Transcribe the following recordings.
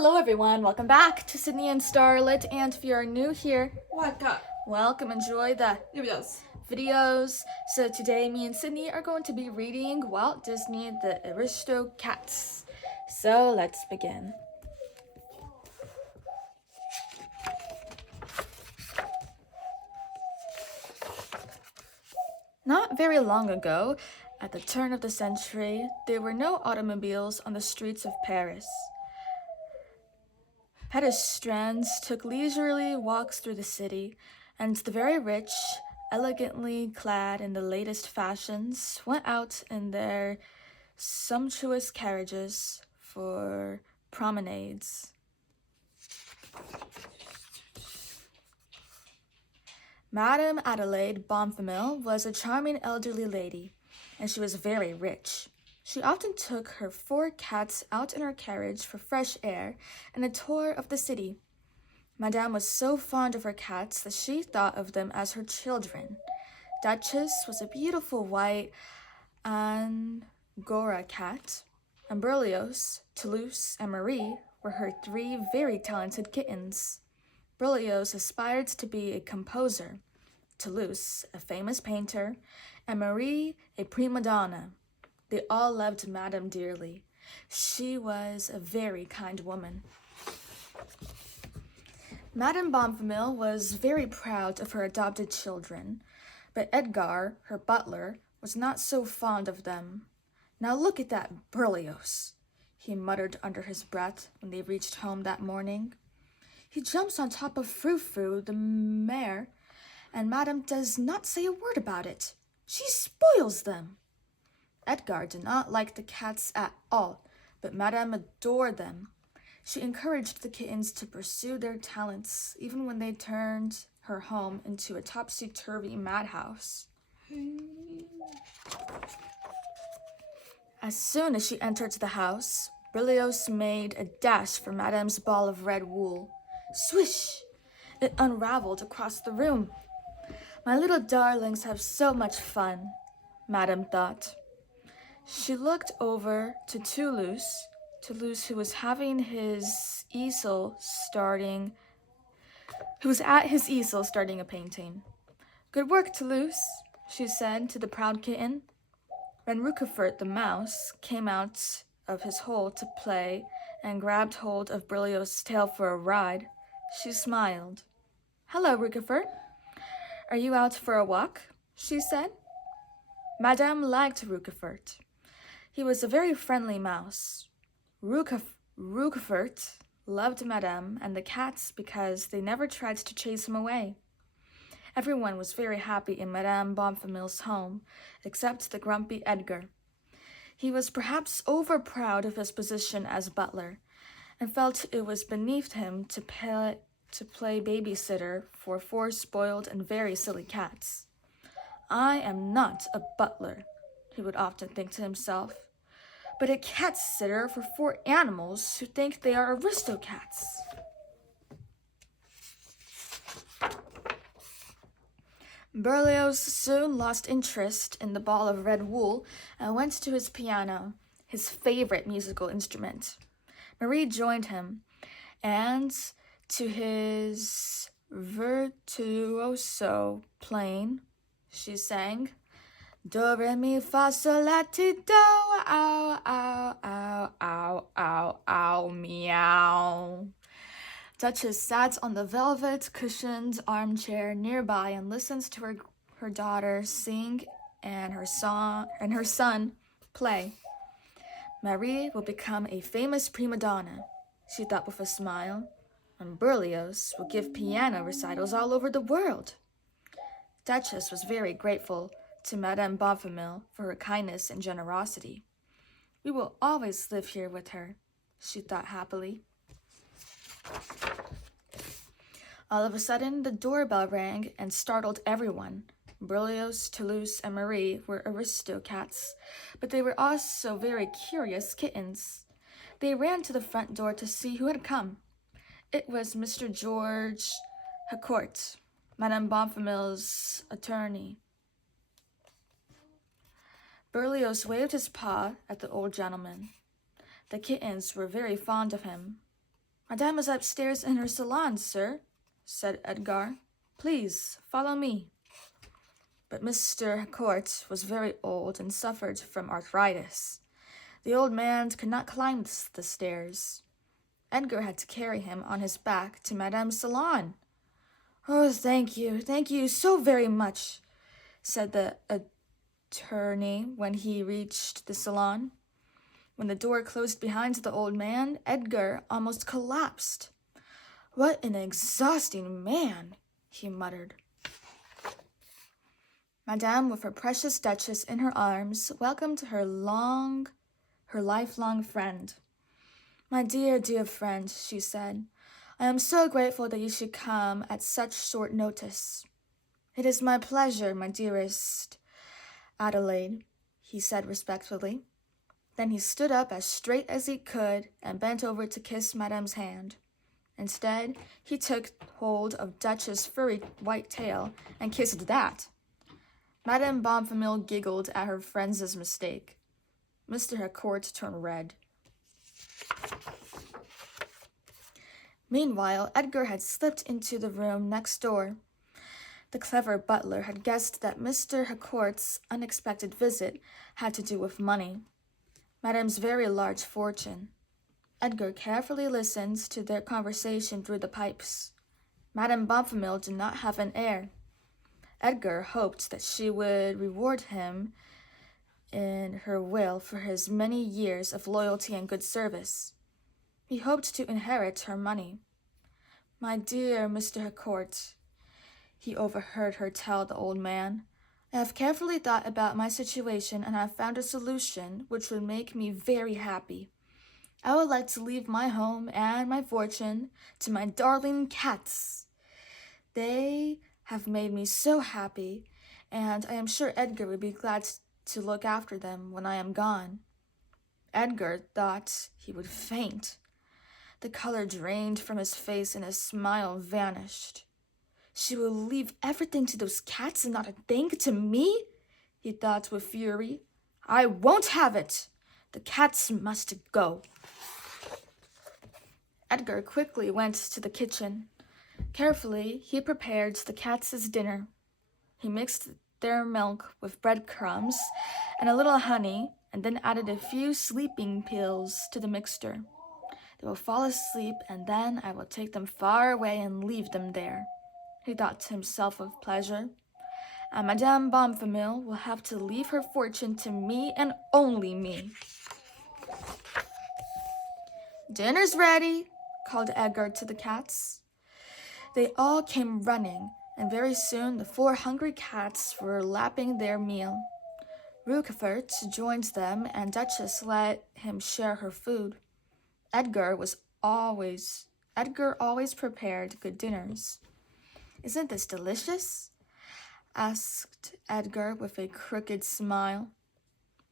Hello everyone, welcome back to Sydney and Starlet, and if you're new here, welcome, enjoy the videos. So today me and Sydney are going to be reading Walt Disney, The Aristocats. So let's begin. Not very long ago, at the turn of the century, there were no automobiles on the streets of Paris. Pedestrians took leisurely walks through the city, and the very rich, elegantly clad in the latest fashions, went out in their sumptuous carriages for promenades. Madame Adelaide Bonfamil was a charming elderly lady, and she was very rich. She often took her 4 cats out in her carriage for fresh air and a tour of the city. Madame was so fond of her cats that she thought of them as her children. Duchess was a beautiful white Angora cat, and Berlioz, Toulouse, and Marie were her 3 very talented kittens. Berlioz aspired to be a composer, Toulouse a famous painter, and Marie a prima donna. They all loved Madame dearly. She was a very kind woman. Madame Bonfamil was very proud of her adopted children, but Edgar, her butler, was not so fond of them. "Now look at that Berlioz," he muttered under his breath when they reached home that morning. "He jumps on top of Frou-Frou, the mare, and Madame does not say a word about it. She spoils them." Edgar did not like the cats at all, but Madame adored them. She encouraged the kittens to pursue their talents, even when they turned her home into a topsy-turvy madhouse. As soon as she entered the house, Berlioz made a dash for Madame's ball of red wool. Swish! It unraveled across the room. "My little darlings have so much fun," Madame thought. She looked over to Toulouse, who was at his easel starting a painting. "Good work, Toulouse," she said to the proud kitten. When Roquefort the mouse came out of his hole to play and grabbed hold of Berlioz's tail for a ride, she smiled. "Hello, Roquefort. Are you out for a walk?" she said. Madame liked Roquefort. He was a very friendly mouse. Roquefort loved Madame and the cats because they never tried to chase him away. Everyone was very happy in Madame Bonfamil's home, except the grumpy Edgar. He was perhaps over-proud of his position as butler, and felt it was beneath him to play babysitter for 4 spoiled and very silly cats. "I am not a butler," he would often think to himself, "but a cat sitter for 4 animals who think they are Aristocats." Berlioz soon lost interest in the ball of red wool and went to his piano, his favorite musical instrument. Marie joined him, and to his virtuoso playing, she sang, "Do, re, mi, fa, sol, la, ti, do, ow, ow, ow, ow, ow, ow, meow." Duchess sat on the velvet-cushioned armchair nearby and listened to her daughter sing and her son play. "Marie will become a famous prima donna," she thought with a smile, "and Berlioz will give piano recitals all over the world." Duchess was very grateful to Madame Bonfamil for her kindness and generosity. "We will always live here with her," she thought happily. All of a sudden, the doorbell rang and startled everyone. Berlioz, Toulouse, and Marie were Aristocats, but they were also very curious kittens. They ran to the front door to see who had come. It was Mr. George Harcourt, Madame Bonfamil's attorney. Berlioz waved his paw at the old gentleman. The kittens were very fond of him. Madame is upstairs in her salon, sir, said Edgar. Please, follow me. But Mr. Court was very old and suffered from arthritis. The old man could not climb the stairs. Edgar had to carry him on his back to Madame's salon. Oh, thank you so very much, said the attorney when he reached the salon. When the door closed behind the old man, Edgar almost collapsed. What an exhausting man, he muttered. Madame, with her precious Duchess in her arms, welcomed her lifelong friend. My dear, dear friend, she said, I am so grateful that you should come at such short notice. It is my pleasure, my dearest Adelaide, he said respectfully. Then he stood up as straight as he could and bent over to kiss Madame's hand. Instead, he took hold of Duchess' furry white tail and kissed that. Madame Bonfamille giggled at her friend's mistake. Mr. Harcourt turned red. Meanwhile, Edgar had slipped into the room next door. The clever butler had guessed that Mr. Harcourt's unexpected visit had to do with money, Madame's very large fortune. Edgar carefully listened to their conversation through the pipes. Madame Bonfamille did not have an heir. Edgar hoped that she would reward him in her will for his many years of loyalty and good service. He hoped to inherit her money. My dear Mr. Harcourt, he overheard her tell the old man, I have carefully thought about my situation and have found a solution which would make me very happy. I would like to leave my home and my fortune to my darling cats. They have made me so happy, and I am sure Edgar would be glad to look after them when I am gone. Edgar thought he would faint. The color drained from his face and his smile vanished. She will leave everything to those cats and not a thing to me? He thought with fury. I won't have it. The cats must go. Edgar quickly went to the kitchen. Carefully, he prepared the cats' dinner. He mixed their milk with breadcrumbs and a little honey, and then added a few sleeping pills to the mixture. They will fall asleep, and then I will take them far away and leave them there, he thought to himself with pleasure. And Madame Bonfamille will have to leave her fortune to me and only me. Dinner's ready, called Edgar to the cats. They all came running, and very soon the 4 hungry cats were lapping their meal. Roquefort joined them, and Duchess let him share her food. Edgar always prepared good dinners. Isn't this delicious? Asked Edgar with a crooked smile.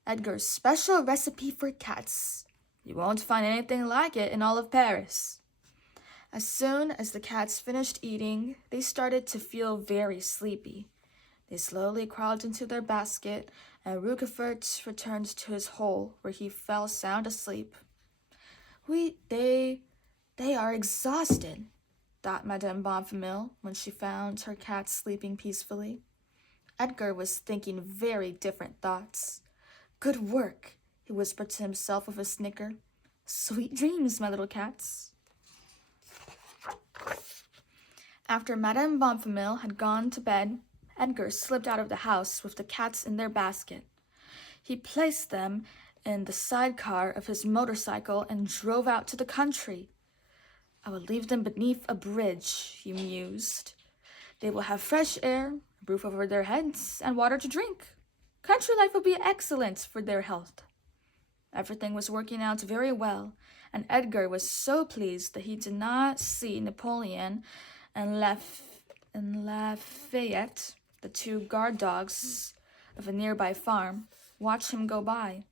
Edgar's special recipe for cats. You won't find anything like it in all of Paris. As soon as the cats finished eating, they started to feel very sleepy. They slowly crawled into their basket, and Roquefort returned to his hole, where he fell sound asleep. They are exhausted, thought Madame Bonfamille when she found her cats sleeping peacefully. Edgar was thinking very different thoughts. Good work, he whispered to himself with a snicker. Sweet dreams, my little cats. After Madame Bonfamille had gone to bed, Edgar slipped out of the house with the cats in their basket. He placed them in the sidecar of his motorcycle and drove out to the country. I will leave them beneath a bridge, he mused. They will have fresh air, a roof over their heads, and water to drink. Country life will be excellent for their health. Everything was working out very well, and Edgar was so pleased that he did not see Napoleon and Lafayette, the 2 guard dogs of a nearby farm, watch him go by.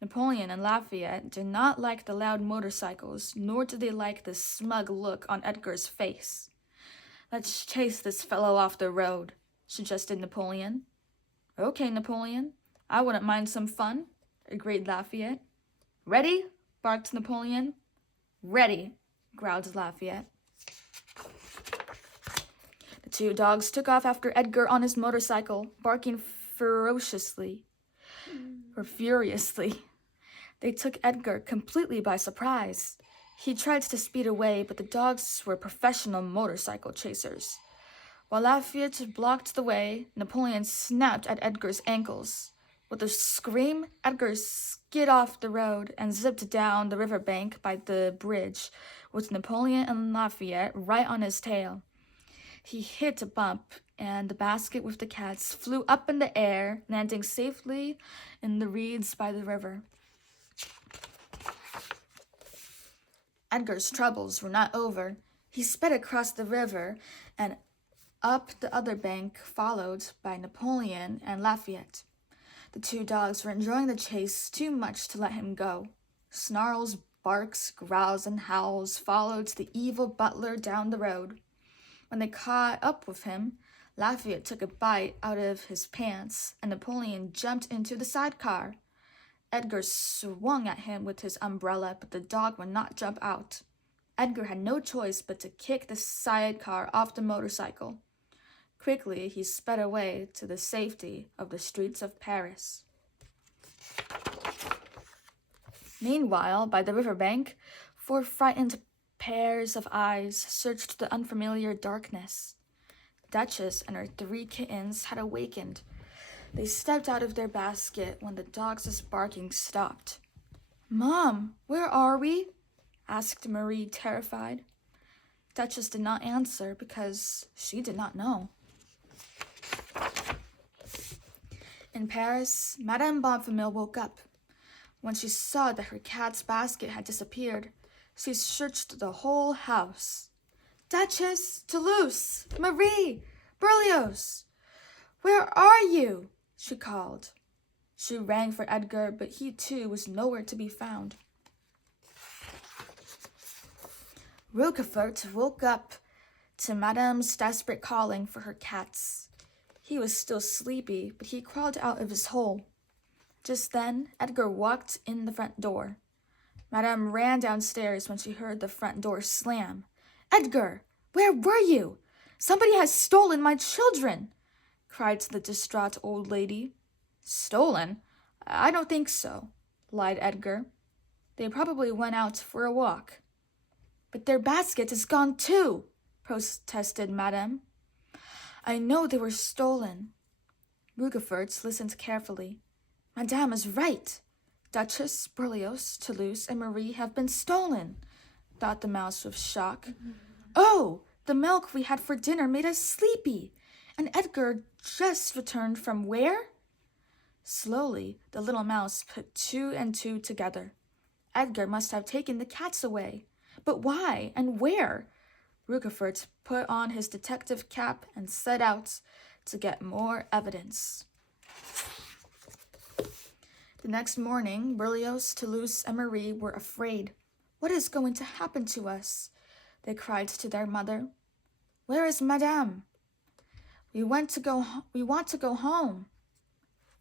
Napoleon and Lafayette did not like the loud motorcycles, nor did they like the smug look on Edgar's face. Let's chase this fellow off the road, suggested Napoleon. Okay, Napoleon, I wouldn't mind some fun, agreed Lafayette. Ready? Barked Napoleon. Ready, growled Lafayette. The two dogs took off after Edgar on his motorcycle, barking furiously. They took Edgar completely by surprise. He tried to speed away, but the dogs were professional motorcycle chasers. While Lafayette blocked the way, Napoleon snapped at Edgar's ankles. With a scream, Edgar skid off the road and zipped down the riverbank by the bridge, with Napoleon and Lafayette right on his tail. He hit a bump, and the basket with the cats flew up in the air, landing safely in the reeds by the river. Edgar's troubles were not over. He sped across the river and up the other bank, followed by Napoleon and Lafayette. The two dogs were enjoying the chase too much to let him go. Snarls, barks, growls, and howls followed the evil butler down the road. When they caught up with him, Lafayette took a bite out of his pants, and Napoleon jumped into the sidecar. Edgar swung at him with his umbrella, but the dog would not jump out. Edgar had no choice but to kick the sidecar off the motorcycle. Quickly, he sped away to the safety of the streets of Paris. Meanwhile, by the riverbank, 4 frightened pairs of eyes searched the unfamiliar darkness. Duchess and her 3 kittens had awakened. They stepped out of their basket when the dogs' barking stopped. "Mom, where are we?" asked Marie, terrified. Duchess did not answer because she did not know. In Paris, Madame Bonfamille woke up. When she saw that her cat's basket had disappeared, she searched the whole house. "Duchess, Toulouse, Marie, Berlioz, where are you?" she called. She rang for Edgar, but he too was nowhere to be found. Roquefort woke up to Madame's desperate calling for her cats. He was still sleepy, but he crawled out of his hole. Just then, Edgar walked in the front door. Madame ran downstairs when she heard the front door slam. "Edgar, where were you? Somebody has stolen my children!" cried the distraught old lady. "Stolen? I don't think so," lied Edgar. "They probably went out for a walk." "But their basket is gone too," protested Madame. "I know they were stolen." Roquefort listened carefully. "Madame is right. Duchess, Berlioz, Toulouse, and Marie have been stolen," thought the mouse with shock. "Oh, the milk we had for dinner made us sleepy. And Edgar just returned from where?" Slowly, the little mouse put 2 and 2 together. Edgar must have taken the cats away. But why and where? Roquefort put on his detective cap and set out to get more evidence. The next morning, Berlioz, Toulouse, and Marie were afraid. "What is going to happen to us?" they cried to their mother. "Where is Madame?" We want to go home."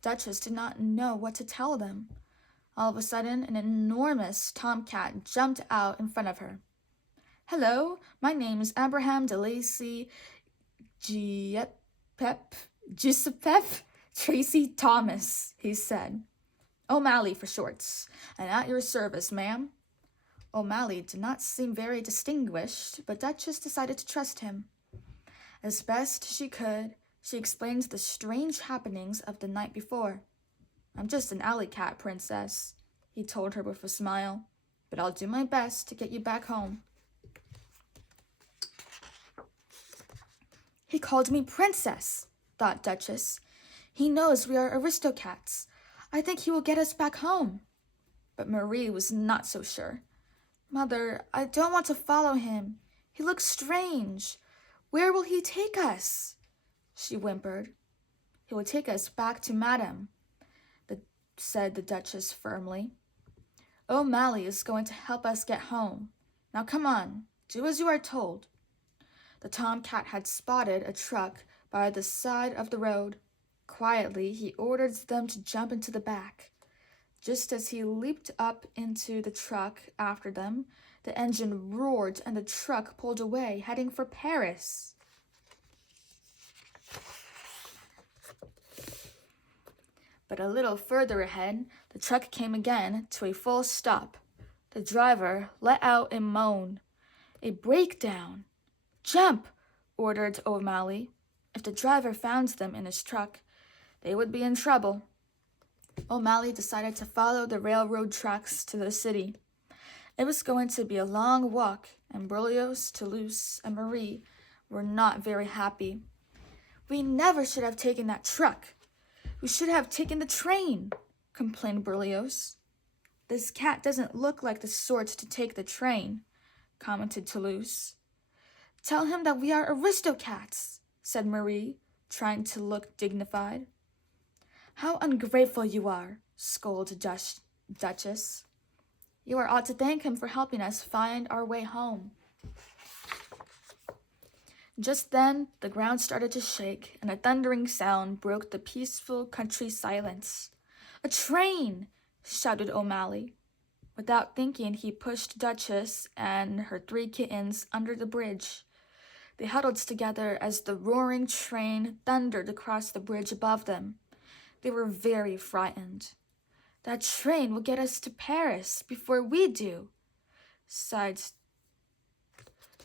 Duchess did not know what to tell them. All of a sudden, an enormous tomcat jumped out in front of her. "Hello, my name is Abraham de Lacy Giuseppe Tracy Thomas," he said. "O'Malley for short, and at your service, ma'am." O'Malley did not seem very distinguished, but Duchess decided to trust him. As best she could, she explained the strange happenings of the night before. "I'm just an alley cat, princess," he told her with a smile, "but I'll do my best to get you back home." "He called me princess," thought Duchess. "He knows we are Aristocats. I think he will get us back home." But Marie was not so sure. "Mother, I don't want to follow him. He looks strange. Where will he take us?" she whimpered. "He will take us back to Madame," said the Duchess firmly. "O'Malley is going to help us get home. Now come on, do as you are told." The tomcat had spotted a truck by the side of the road. Quietly, he ordered them to jump into the back. Just as he leaped up into the truck after them, The engine roared and the truck pulled away, heading for Paris. But a little further ahead, the truck came again to a full stop. The driver let out a moan. A breakdown. "Jump," ordered O'Malley. If the driver found them in his truck, they would be in trouble. O'Malley decided to follow the railroad tracks to the city. It was going to be a long walk, and Berlioz, Toulouse, and Marie were not very happy. "We never should have taken that truck. We should have taken the train," complained Berlioz. "This cat doesn't look like the sort to take the train," commented Toulouse. "Tell him that we are Aristocats," said Marie, trying to look dignified. "How ungrateful you are," scolded Duchess. "You ought to thank him for helping us find our way home." Just then, the ground started to shake, and a thundering sound broke the peaceful country silence. "A train!" shouted O'Malley. Without thinking, he pushed Duchess and her 3 kittens under the bridge. They huddled together as the roaring train thundered across the bridge above them. They were very frightened. "That train will get us to Paris before we do," sighed.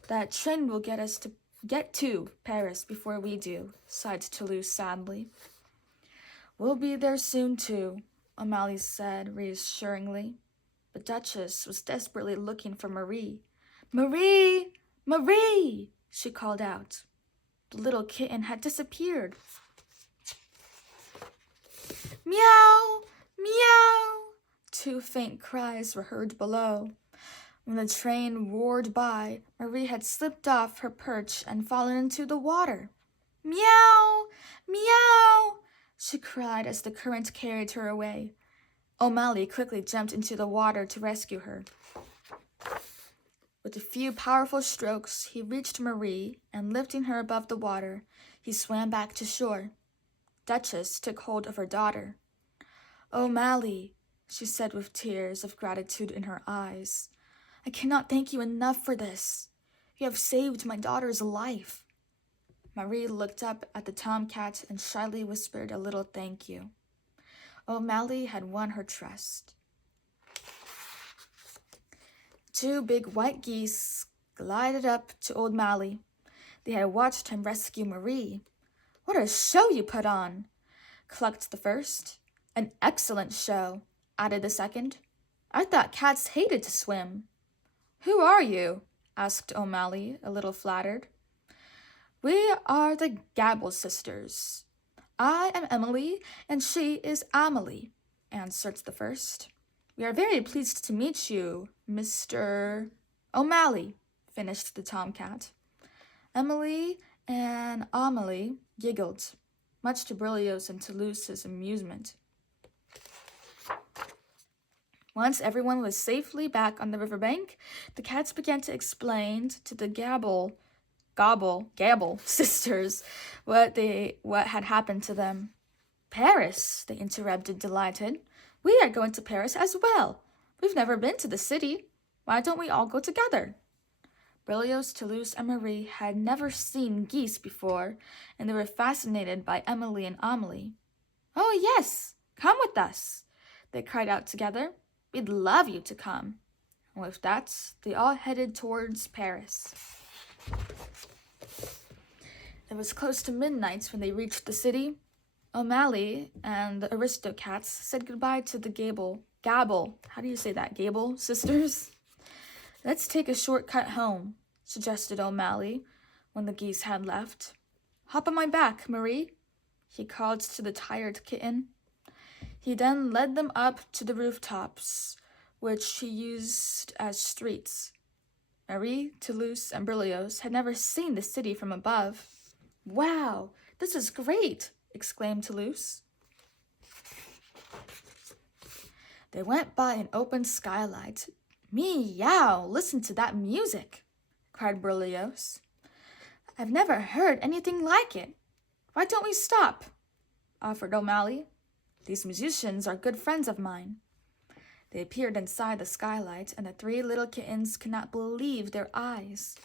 "That train will get to Paris before we do," sighed Toulouse sadly. "We'll be there soon too," O'Malley said reassuringly. But Duchess was desperately looking for Marie. "Marie! Marie!" she called out. The little kitten had disappeared. "Meow! Meow!" 2 faint cries were heard below. When the train roared by, Marie had slipped off her perch and fallen into the water. "Meow! Meow!" she cried as the current carried her away. O'Malley quickly jumped into the water to rescue her. With a few powerful strokes, he reached Marie, and lifting her above the water, he swam back to shore. Duchess took hold of her daughter. "O'Malley," she said with tears of gratitude in her eyes, "I cannot thank you enough for this. You have saved my daughter's life." Marie looked up at the tomcat and shyly whispered a little thank you. O'Malley had won her trust. 2 big white geese glided up to O'Malley. They had watched him rescue Marie. "What a show you put on!" clucked the first. "An excellent show," added the second. "I thought cats hated to swim." "Who are you?" asked O'Malley, a little flattered. "We are the Gabble sisters. I am Emily, and she is Amelie," answered the first. "We are very pleased to meet you, Mr. O'Malley," finished the tomcat. Emily and Amelie giggled, much to Berlioz and Toulouse's amusement. Once everyone was safely back on the riverbank, the cats began to explain to the Gabble sisters what had happened to them. "Paris," they interrupted, delighted. "We are going to Paris as well. We've never been to the city. Why don't we all go together?" Berlioz, Toulouse, and Marie had never seen geese before, and they were fascinated by Emily and Amelie. "Oh, yes, come with us," they cried out together. "We'd love you to come." And with that, they all headed towards Paris. It was close to midnight when they reached the city. O'Malley and the Aristocats said goodbye to the Gabble, how do you say that, Gabble sisters? "Let's take a shortcut home," suggested O'Malley when the geese had left. "Hop on my back, Marie," he called to the tired kitten. He then led them up to the rooftops, which he used as streets. Marie, Toulouse, and Berlioz had never seen the city from above. "Wow, this is great!" exclaimed Toulouse. They went by an open skylight. "Meow, listen to that music!" cried Berlioz. "I've never heard anything like it. Why don't we stop?" offered O'Malley. "These musicians are good friends of mine." They appeared inside the skylight, and the three little kittens could not believe their eyes.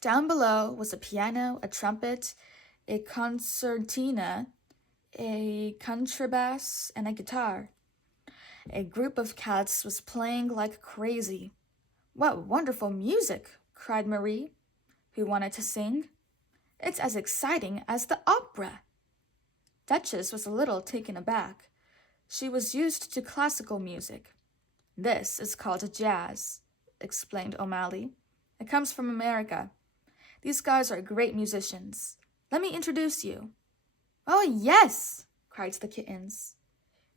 Down below was a piano, a trumpet, a concertina, a contrabass, and a guitar. A group of cats was playing like crazy. "What wonderful music!" cried Marie, who wanted to sing. "It's as exciting as the opera." Duchess was a little taken aback. She was used to classical music. "This is called jazz," explained O'Malley. "It comes from America. These guys are great musicians. Let me introduce you." "Oh, yes!" cried the kittens.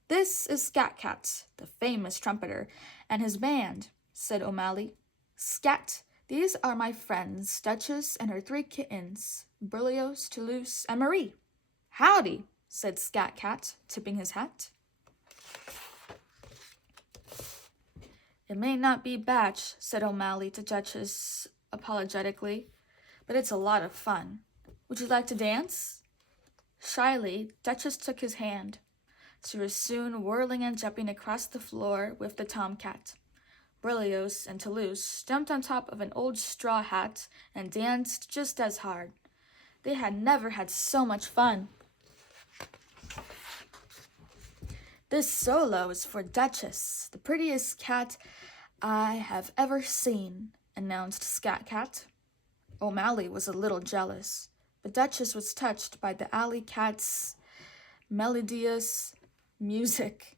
"This is Scat Cat, the famous trumpeter, and his band," said O'Malley. "Scat, these are my friends, Duchess and her three kittens, Berlioz, Toulouse, and Marie." "Howdy," said Scat Cat, tipping his hat. "It may not be Batch," said O'Malley to Duchess apologetically, "but it's a lot of fun. Would you like to dance?" Shyly, Duchess took his hand. She was soon whirling and jumping across the floor with the tomcat. Berlioz and Toulouse jumped on top of an old straw hat and danced just as hard. They had never had so much fun. "This solo is for Duchess, the prettiest cat I have ever seen," announced Scat Cat. O'Malley was a little jealous, but Duchess was touched by the alley cat's melodious music.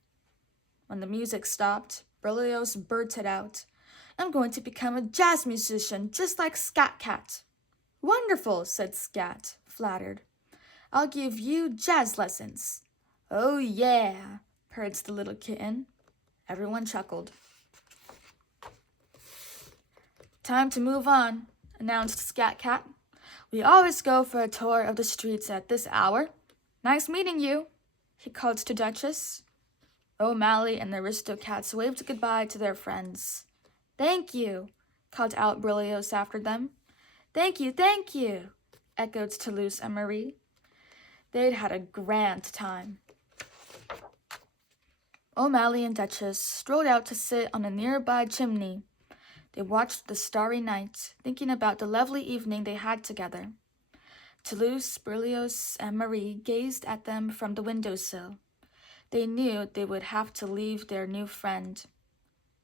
When the music stopped, Berlioz blurted out, "I'm going to become a jazz musician just like Scat Cat." "Wonderful," said Scat, flattered. "I'll give you jazz lessons." "Oh, yeah," purred the little kitten. Everyone chuckled. "Time to move on," announced Scat Cat. "We always go for a tour of the streets at this hour. Nice meeting you," he called to Duchess. O'Malley and the Aristocats waved goodbye to their friends. "Thank you," called out Berlioz after them. "Thank you," echoed Toulouse and Marie. They'd had a grand time. O'Malley and Duchess strolled out to sit on a nearby chimney. They watched the starry night, thinking about the lovely evening they had together. Toulouse, Berlioz, and Marie gazed at them from the windowsill. They knew they would have to leave their new friend.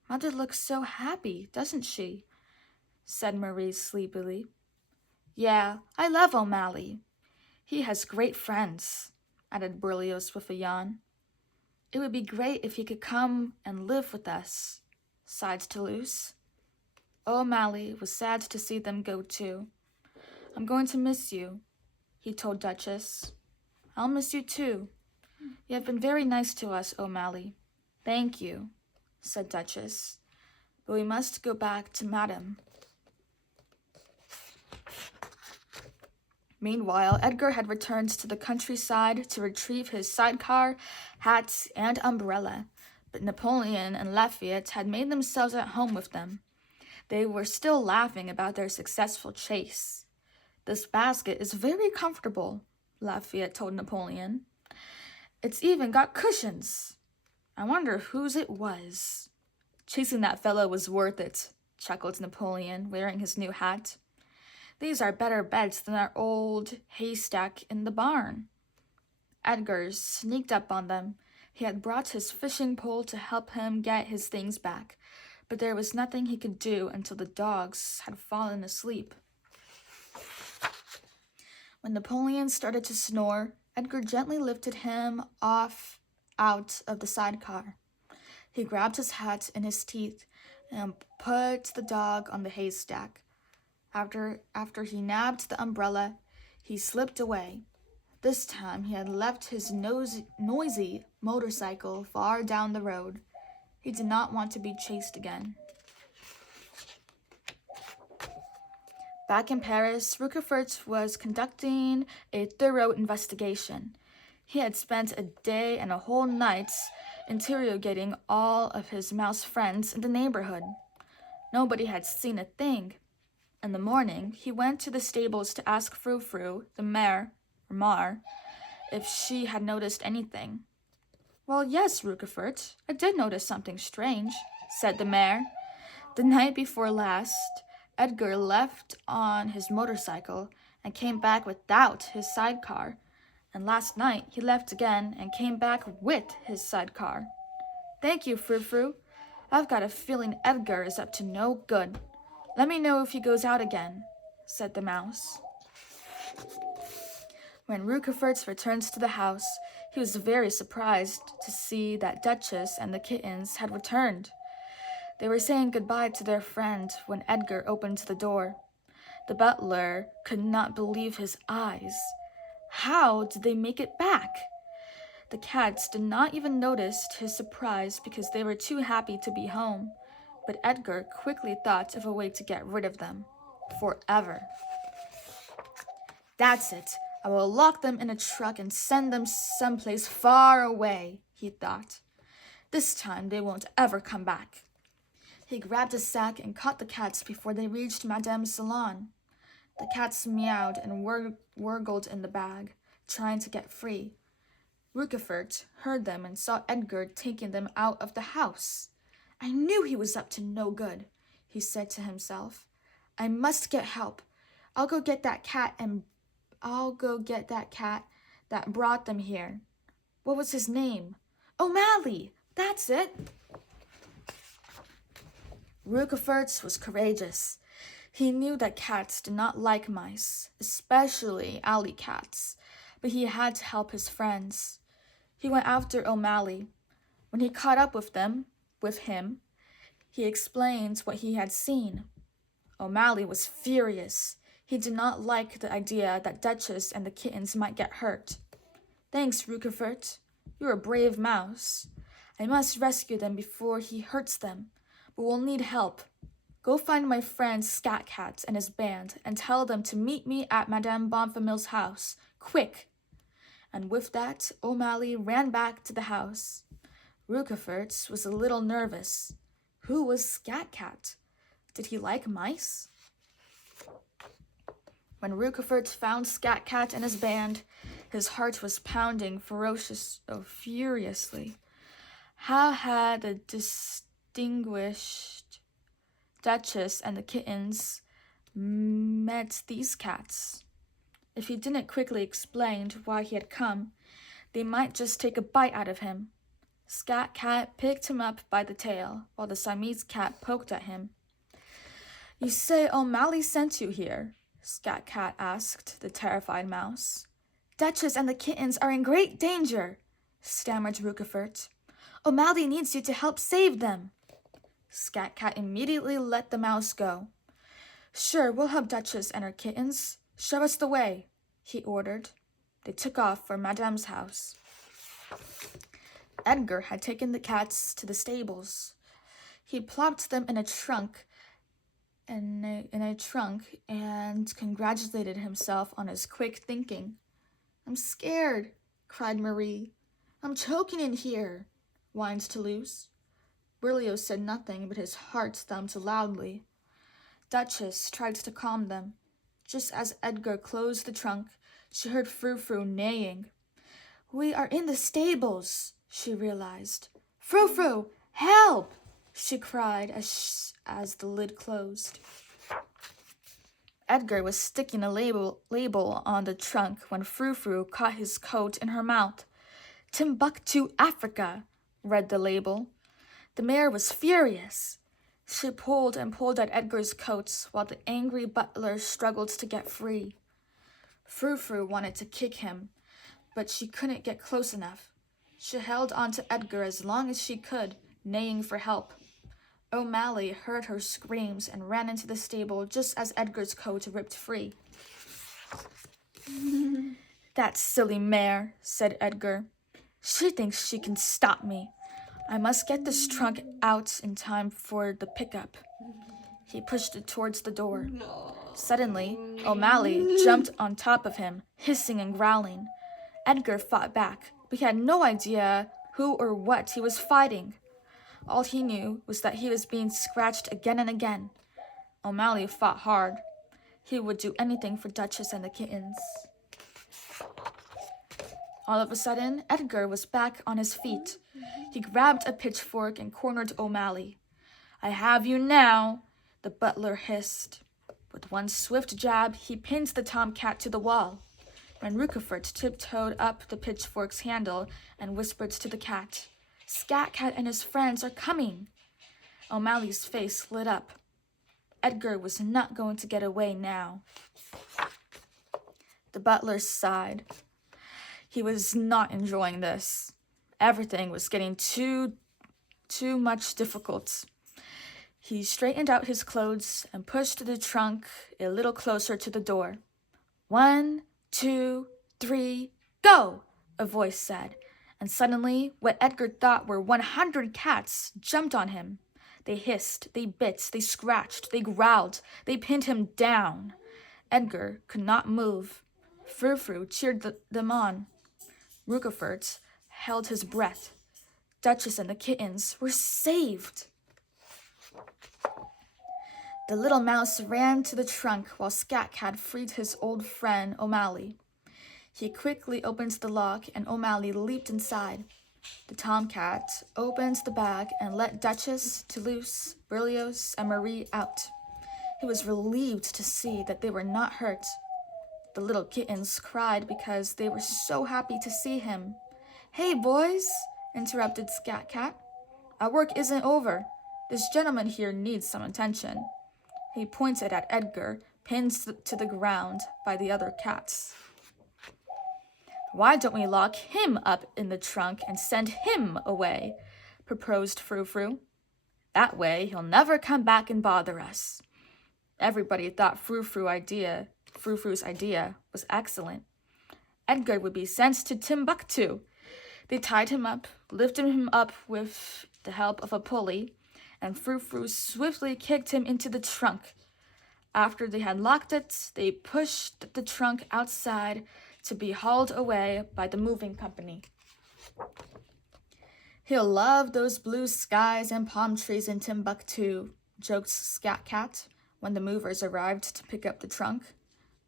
"Mother looks so happy, doesn't she?" said Marie sleepily. "Yeah, I love O'Malley. He has great friends," added Berlioz with a yawn. "It would be great if he could come and live with us," sighed Toulouse. O'Malley was sad to see them go too. "I'm going to miss you," he told Duchess. "I'll miss you too. You have been very nice to us, O'Malley." "Thank you," said Duchess. "But we must go back to Madame." Meanwhile, Edgar had returned to the countryside to retrieve his sidecar, hat, and umbrella, but Napoleon and Lafayette had made themselves at home with them. They were still laughing about their successful chase. "This basket is very comfortable," Lafayette told Napoleon. "It's even got cushions. I wonder whose it was." "Chasing that fellow was worth it," chuckled Napoleon, wearing his new hat. "These are better beds than our old haystack in the barn." Edgar sneaked up on them. He had brought his fishing pole to help him get his things back, but there was nothing he could do until the dogs had fallen asleep. When Napoleon started to snore, Edgar gently lifted him out of the sidecar. He grabbed his hat in his teeth and put the dog on the haystack. After he nabbed the umbrella, he slipped away. This time he had left his noisy motorcycle far down the road. He did not want to be chased again. Back in Paris, Roquefort was conducting a thorough investigation. He had spent a day and a whole night interrogating all of his mouse friends in the neighborhood. Nobody had seen a thing. In the morning, he went to the stables to ask Frou-Frou, the mare, if she had noticed anything. Well, yes, Rookefort, I did notice something strange, said the mayor. The night before last, Edgar left on his motorcycle and came back without his sidecar. And last night he left again and came back with his sidecar. Thank you, Frou-Frou. I've got a feeling Edgar is up to no good. Let me know if he goes out again, said the mouse. When Rookefort returned to the house, he was very surprised to see that Duchess and the kittens had returned. They were saying goodbye to their friend when Edgar opened the door. The butler could not believe his eyes. How did they make it back? The cats did not even notice his surprise because they were too happy to be home, but Edgar quickly thought of a way to get rid of them. Forever. That's it. I will lock them in a truck and send them someplace far away, he thought. This time they won't ever come back. He grabbed a sack and caught the cats before they reached Madame's salon. The cats meowed and wriggled in the bag, trying to get free. Rookefort heard them and saw Edgar taking them out of the house. I knew he was up to no good, he said to himself. I must get help. I'll go get that cat that brought them here. What was his name? O'Malley! That's it! Rookefort was courageous. He knew that cats did not like mice, especially alley cats, but he had to help his friends. He went after O'Malley. When he caught up with him, he explained what he had seen. O'Malley was furious. He did not like the idea that Duchess and the kittens might get hurt. Thanks, Rookefort. You're a brave mouse. I must rescue them before he hurts them, but we'll need help. Go find my friend Scatcat and his band and tell them to meet me at Madame Bonfamille's house. Quick! And with that, O'Malley ran back to the house. Rookefort was a little nervous. Who was Scatcat? Did he like mice? When Rookefort found Scatcat and his band, his heart was pounding furiously. How had the distinguished Duchess and the kittens met these cats? If he didn't quickly explain why he had come, they might just take a bite out of him. Scatcat picked him up by the tail, while the Siamese cat poked at him. You say O'Malley sent you here? Scatcat asked the terrified mouse. Duchess and the kittens are in great danger, stammered Rookefort. O'Malley needs you to help save them. Scatcat immediately let the mouse go. Sure, we'll help Duchess and her kittens. Show us the way, he ordered. They took off for Madame's house. Edgar had taken the cats to the stables. He plopped them in a trunk and congratulated himself on his quick thinking. I'm scared, cried Marie. I'm choking in here, whined Toulouse. Berlioz said nothing, but his heart thumped loudly. Duchess tried to calm them. Just as Edgar closed the trunk, she heard Frou-Frou neighing. We are in the stables, she realized. Frou-Frou, help! She cried as the lid closed. Edgar was sticking a label on the trunk when Frou-Frou caught his coat in her mouth. Timbuktu, Africa, read the label. The mare was furious. She pulled and pulled at Edgar's coat while the angry butler struggled to get free. Frou-Frou wanted to kick him, but she couldn't get close enough. She held on to Edgar as long as she could, neighing for help. O'Malley heard her screams and ran into the stable just as Edgar's coat ripped free. That silly mare, said Edgar. She thinks she can stop me. I must get this trunk out in time for the pickup. He pushed it towards the door. Suddenly, O'Malley jumped on top of him, hissing and growling. Edgar fought back, but he had no idea who or what he was fighting. All he knew was that he was being scratched again and again. O'Malley fought hard. He would do anything for Duchess and the kittens. All of a sudden, Edgar was back on his feet. He grabbed a pitchfork and cornered O'Malley. "I have you now," the butler hissed. With one swift jab, he pinned the tomcat to the wall. When Rookefort tiptoed up the pitchfork's handle and whispered to the cat, "Scat Cat and his friends are coming." O'Malley's face lit up. Edgar was not going to get away now. The butler sighed. He was not enjoying this. Everything was getting too much difficult. He straightened out his clothes and pushed the trunk a little closer to the door. "1, 2, 3, go!" a voice said, and suddenly what Edgar thought were 100 cats jumped on him. They hissed, they bit, they scratched, they growled, they pinned him down. Edgar could not move. Frou-Frou cheered them on. Rookefort held his breath. Duchess and the kittens were saved. The little mouse ran to the trunk while Scat Cat freed his old friend O'Malley. He quickly opened the lock and O'Malley leaped inside. The tomcat opened the bag and let Duchess, Toulouse, Berlioz, and Marie out. He was relieved to see that they were not hurt. The little kittens cried because they were so happy to see him. "Hey, boys," interrupted Scat Cat. "Our work isn't over. This gentleman here needs some attention." He pointed at Edgar, pinned to the ground by the other cats. "Why don't we lock him up in the trunk and send him away?" proposed Frou-Frou. "That way he'll never come back and bother us." Everybody thought Frou-Frou's idea was excellent. Edgar would be sent to Timbuktu. They tied him up, lifted him up with the help of a pulley, and Frou-Frou swiftly kicked him into the trunk. After they had locked it, they pushed the trunk outside to be hauled away by the moving company. "He'll love those blue skies and palm trees in Timbuktu," joked Scat Cat when the movers arrived to pick up the trunk.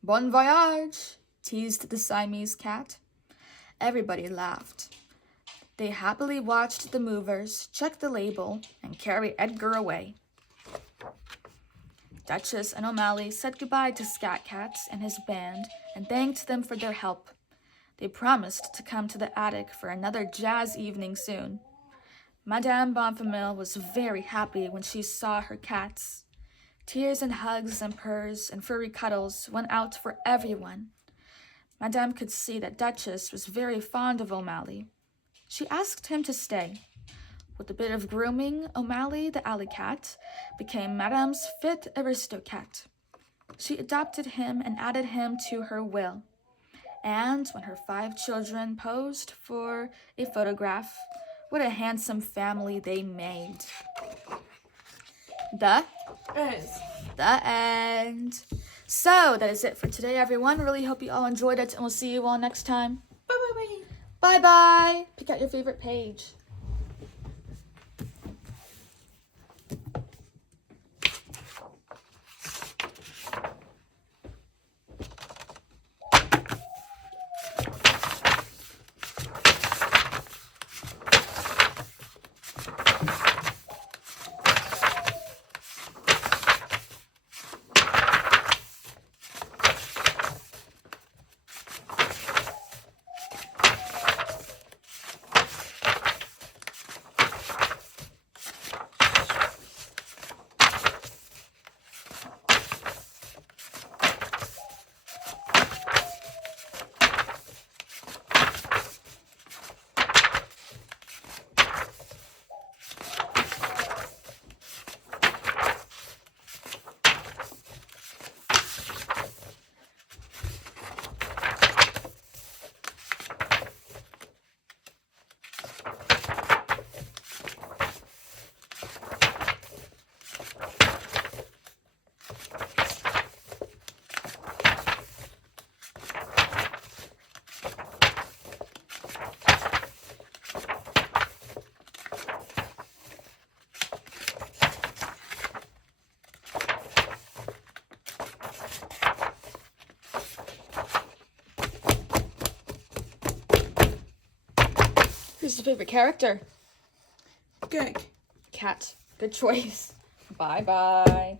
"Bon voyage," teased the Siamese cat. Everybody laughed. They happily watched the movers check the label and carry Edgar away. Duchess and O'Malley said goodbye to Scat Cat and his band and thanked them for their help. They promised to come to the attic for another jazz evening soon. Madame Bonfamille was very happy when she saw her cats. Tears and hugs and purrs and furry cuddles went out for everyone. Madame could see that Duchess was very fond of O'Malley. She asked him to stay. With a bit of grooming, O'Malley, the alley cat, became Madame's 5th Aristocat. She adopted him and added him to her will. And when her 5 children posed for a photograph, what a handsome family they made. The end. So that is it for today, everyone. Really hope you all enjoyed it, and we'll see you all next time. Bye. Bye-bye. Pick out your favorite page. your favorite character? Gurk. Cat. Good choice. Bye-bye.